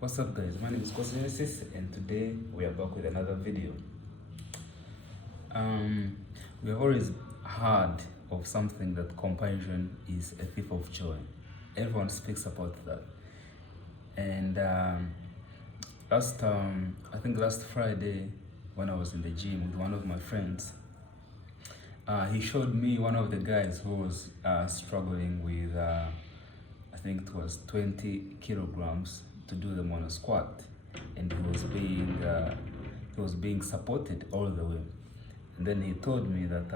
What's up, guys? My name is Kwasa, and today we are back with another video. Um, we have always heard of something that comparison is a thief of joy. Everyone speaks about that. And I think last Friday, when I was in the gym with one of my friends, he showed me one of the guys who was struggling with, I think it was 20 kilograms to do them on a squat, and he was being supported all the way. And then he told me that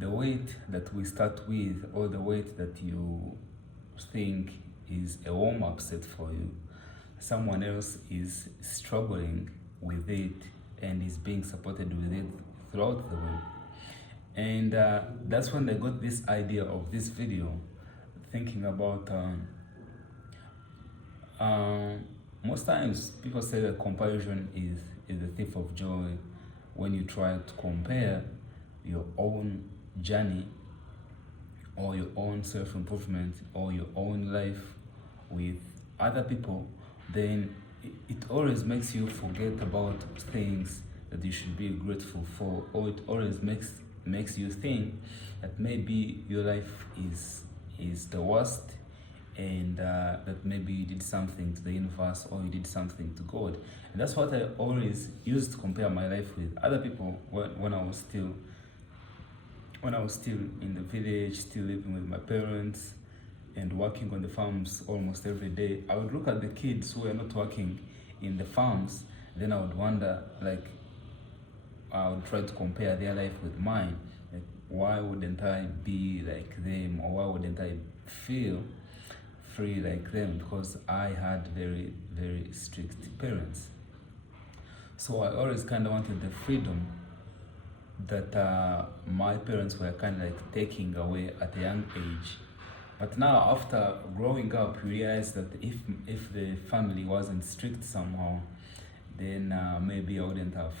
the weight that we start with, or the weight that you think is a warm-up set for you, someone else is struggling with it and is being supported with it throughout the way. And that's when I got this idea of this video, thinking about most times people say that comparison is the thief of joy. When you try to compare your own journey or your own self-improvement or your own life with other people, then it always makes you forget about things that you should be grateful for, or it always makes you think that maybe your life is the worst, and that maybe you did something to the universe or you did something to God. And that's what I always used to compare my life with other people when I was still in the village, still living with my parents and working on the farms almost every day. I would look at the kids who were not working in the farms, then I would wonder, like, I would try to compare their life with mine. Like, why wouldn't I be like them, or why wouldn't I feel free like them? Because I had very, very strict parents. So I always kind of wanted the freedom that my parents were kind of like taking away at a young age. But now, after growing up, you realize that if the family wasn't strict somehow, then maybe I wouldn't have.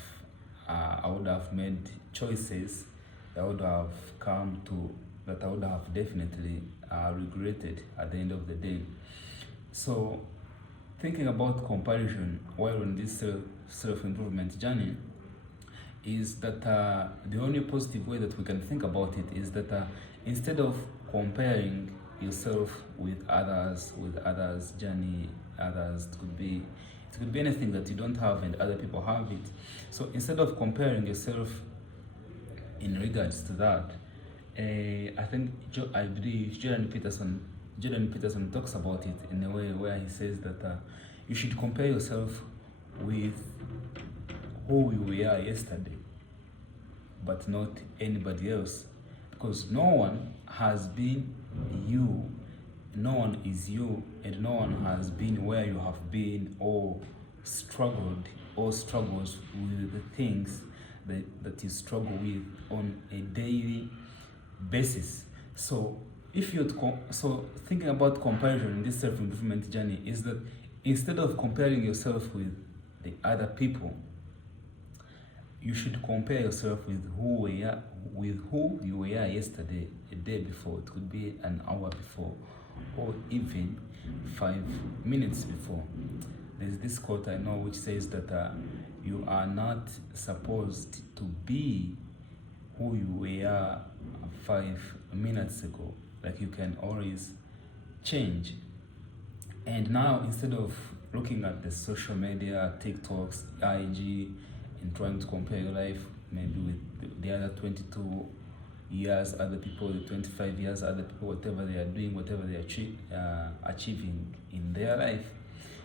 I would have made choices that would have that I would have definitely regretted at the end of the day. So, thinking about comparison while on this self-improvement journey is that the only positive way that we can think about it is that instead of comparing yourself with others journey, it could be anything that you don't have and other people have it. So instead of comparing yourself in regards to that, I believe Jordan Peterson talks about it in a way where he says that you should compare yourself with who you were yesterday, but not anybody else, because no one has been you, no one is you, and no one has been where you have been, or struggled or struggles with the things that you struggle with on a daily basis. So so thinking about comparison in this self-improvement journey is that instead of comparing yourself with the other people, you should compare yourself with who you were yesterday, a day before. It could be an hour before, or even 5 minutes before. There's this quote I know which says that you are not supposed to be who you were 5 minutes ago. Like, you can always change. And now, instead of looking at the social media, TikToks, IG, and trying to compare your life maybe with the other 22 years other people, the 25 years other people, whatever they are doing, whatever they are achieving in their life,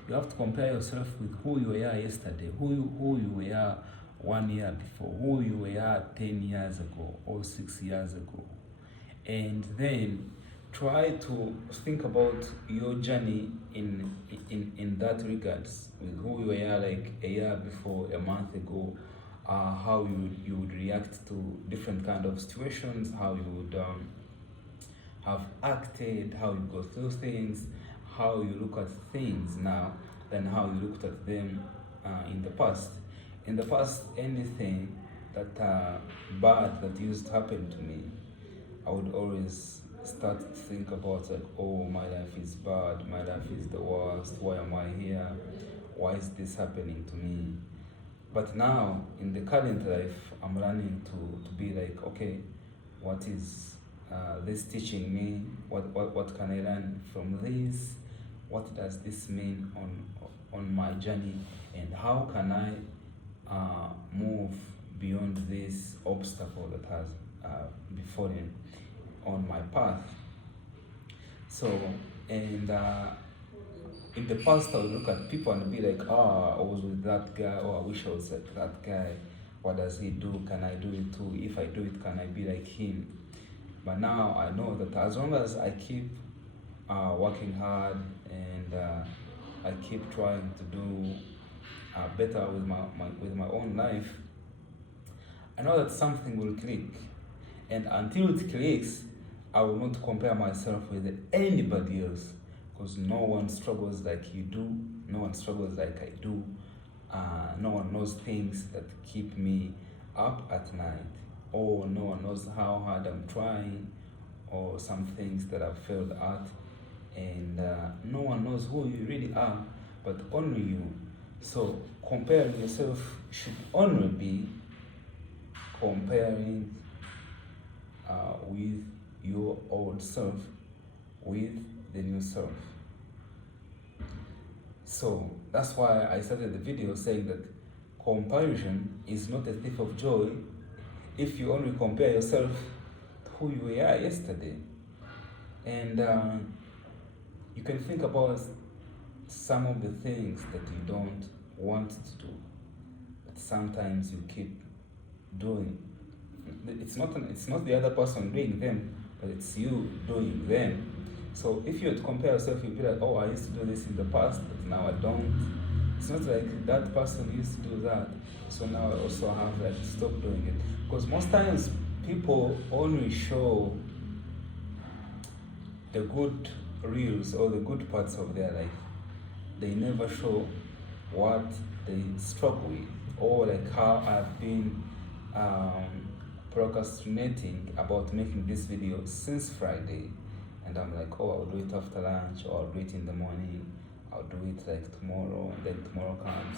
you have to compare yourself with who you were yesterday, who you were 1 year before, who you were 10 years ago or 6 years ago. And then try to think about your journey in that regards, with who you were like a year before, a month ago, how you would react to different kind of situations, how you would have acted, how you go through things, how you look at things now than how you looked at them in the past. In the past, anything that bad that used to happen to me, I would always start to think about like, oh, my life is bad, my life is the worst, why am I here? Why is this happening to me? But now in the current life, I'm learning to be like, okay, what is this teaching me? What can I learn from this? What does this mean on my journey? And how can I move beyond this obstacle that has befallen on my path? So, and in the past, I would look at people and be like, I was with that guy, or I wish I was like that guy. What does he do? Can I do it too? If I do it, can I be like him? But now I know that as long as I keep working hard and I keep trying to do better with my own life, I know that something will click. And until it clicks, I will not compare myself with anybody else, because no one struggles like you do, no one struggles like I do, no one knows things that keep me up at night, or no one knows how hard I'm trying, or some things that I've failed at, and no one knows who you really are, but only you. So comparing yourself should only be comparing with your old self with the new self. So that's why I started the video saying that comparison is not a thief of joy if you only compare yourself to who you were yesterday. And you can think about some of the things that you don't want to do, but sometimes you keep doing. It's not the other person doing them, but it's you doing them. So if you were to compare yourself, you'll be like, oh, I used to do this in the past, but now I don't. It's not like that person used to do that, so now I also have like to stop doing it. Because most times people only show the good reels or the good parts of their life. They never show what they struggle with, or like how I've been procrastinating about making this video since Friday, and I'm like, oh, I'll do it after lunch, or I'll do it in the morning, I'll do it like tomorrow, and then tomorrow comes.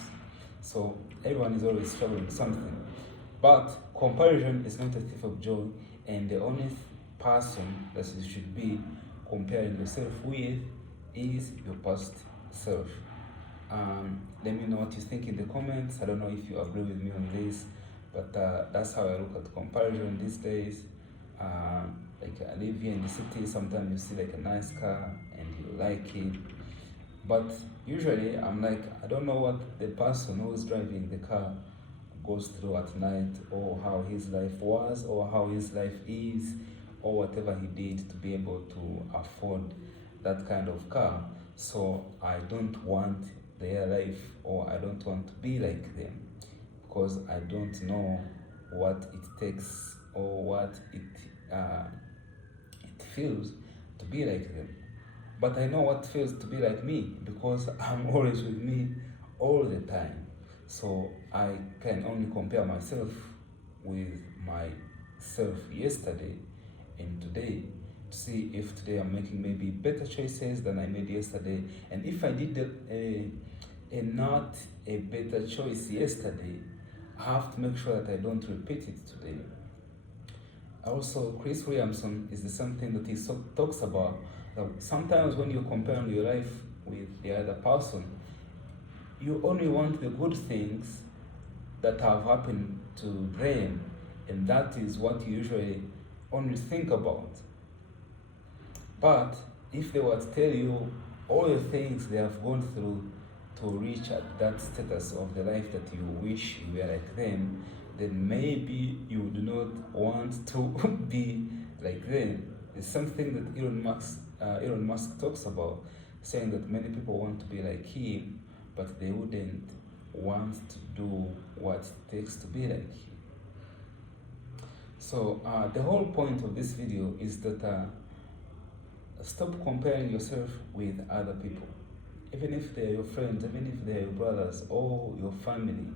So everyone is always struggling with something, but comparison is not a thief of joy, and the only person that you should be comparing yourself with is your past self. Let me know what you think in the comments. I don't know if you agree with me on this, but that's how I look at comparison these days. Like I live here in the city, sometimes you see like a nice car and you like it, but usually I'm like, I don't know what the person who's driving the car goes through at night, or how his life was, or how his life is, or whatever he did to be able to afford that kind of car. So I don't want their life, or I don't want to be like them, because I don't know what it takes or what it feels to be like them. But I know what it feels to be like me, because I'm always with me all the time. So I can only compare myself with myself yesterday and today, to see if today I'm making maybe better choices than I made yesterday. And if I did not a better choice yesterday, I have to make sure that I don't repeat it today. Also, Chris Williamson is the same thing that he talks about. Sometimes when you compare your life with the other person, you only want the good things that have happened to them, and that is what you usually only think about. But if they were to tell you all the things they have gone through to reach at that status of the life that you wish you were like them, then maybe you do not want to be like them. It's something that Elon Musk talks about, saying that many people want to be like him, but they wouldn't want to do what it takes to be like him. So the whole point of this video is that stop comparing yourself with other people. Even if they're your friends, even if they're your brothers or your family,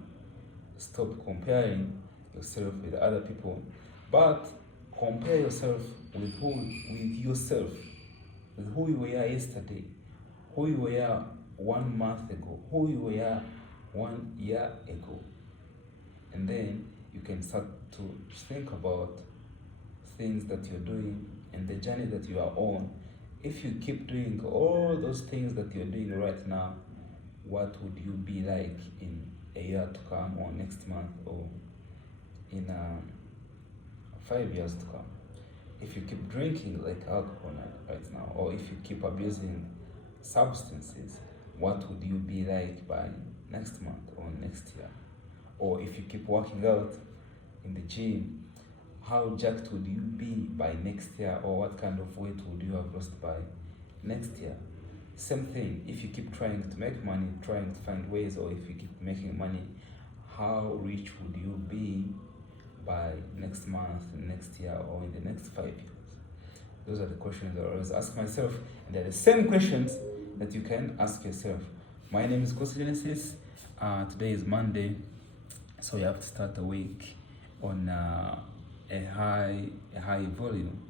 stop comparing yourself with other people. But Compare yourself with who you were yesterday, who you were 1 month ago, who you were 1 year ago. And then you can start to think about things that you're doing and the journey that you are on. If you keep doing all those things that you're doing right now, what would you be like in a year to come, or next month, or in 5 years to come? If you keep drinking like alcohol right now, or if you keep abusing substances, what would you be like by next month or next year? Or if you keep working out in the gym, how jacked would you be by next year, or what kind of weight would you have lost by next year? Same thing, if you keep trying to make money, trying to find ways, or if you keep making money, how rich would you be by next month, next year, or in the next 5 years? Those are the questions I always ask myself, and they're the same questions that you can ask yourself. My name is Kwasa. Today is Monday, so you have to start the week on a high volume.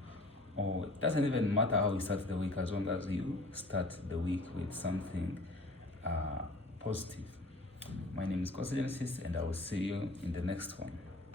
Or it doesn't even matter how you start the week, as long as you start the week with something positive. My name is Kwasa, and I will see you in the next one.